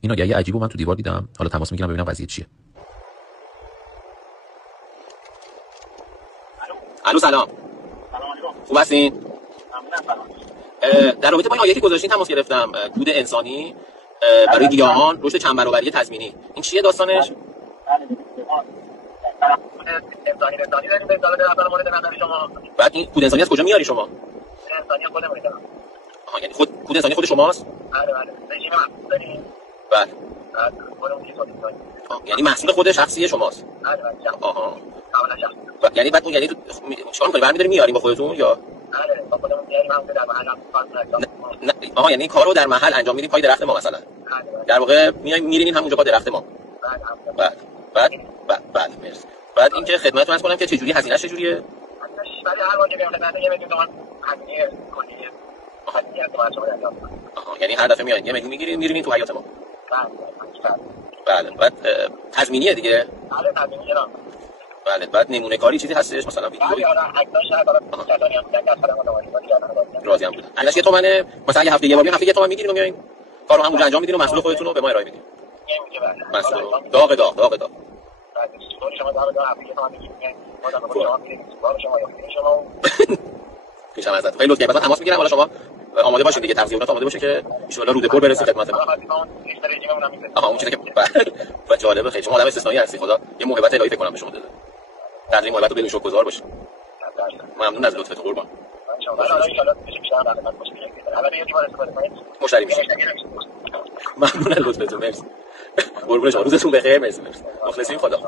این آگهی عجیبو من تو دیوار دیدم، حالا تماس میگیرم ببینم قضیه چیه. الو سلام. خوب هستین؟ در رابطه با این آگهی که گذاشتین تماس گرفتم، کود انسانی برای گیاهان رشد چند برابری تضمینی. این چیه داستانش؟ بعد این کود انسانی از کجا میاری شما؟ انسانی خودمون دارم. یعنی کود انسانی خود شماست؟ بله. رژیم محصول داریم. بله. خودمون که تولید کنیم. یعنی محصول خود شخصی شماست؟ بله. آها. کاملا شخصی. یعنی بعد اون یعنی چیکار می‌کنی؟ برمی‌داری میارین با خودتون یا؟ بله. با خودمون میاریم هم در محل نه. آها، یعنی کارو در محل انجام میدین پای درخت ما مثلا. در واقع میرین همونجا پای درخت ما. بعد مرسی. بعد اینکه خدمتتون عرض کنم که چه جوری هزینه‌اش چجوریه؟ هزینه‌اش برای هر واژه خدمت 1 میلیون تومان هزینه کلیه. هزینه تو شما انجام میدید. یعنی هر دفعه میایین 1 میلیون میگیرین میرین تو حیاط ما. بله. بعد تضمینیه دیگه. بله تضمینیه. بله. بعد نمونه کاری چیزی هستش مثلا ویدیویی؟ راضی ام بودم. اندازه یه تومنه، مثلا یه هفته یه بار هفته یه تومن میگیرین و میایین کارو همونجا انجام میدین و محصول خودتون رو به ما ارائه میدین. محصول داغ میشم ازت خیلی لطفی. مثلا تماس میگیرم، حالا شما آماده باشین دیگه، تغذیه‌ات آماده باشه که ان شاء الله رودپور برسه خدمت ما. اون چیزی که و جالبه خیلی شما آدم استثنایی هستی، خدا یه موهبت الهی فکر کنم به شما داده. در این موهبت رو بدون شکرگزار باشید. ممنون از لطفتون قربان. مشتری میشید. ممنون از لطفتون. مرسی. قربون شما. روزتون بخیر. مرسی. مخلصیم. خدا.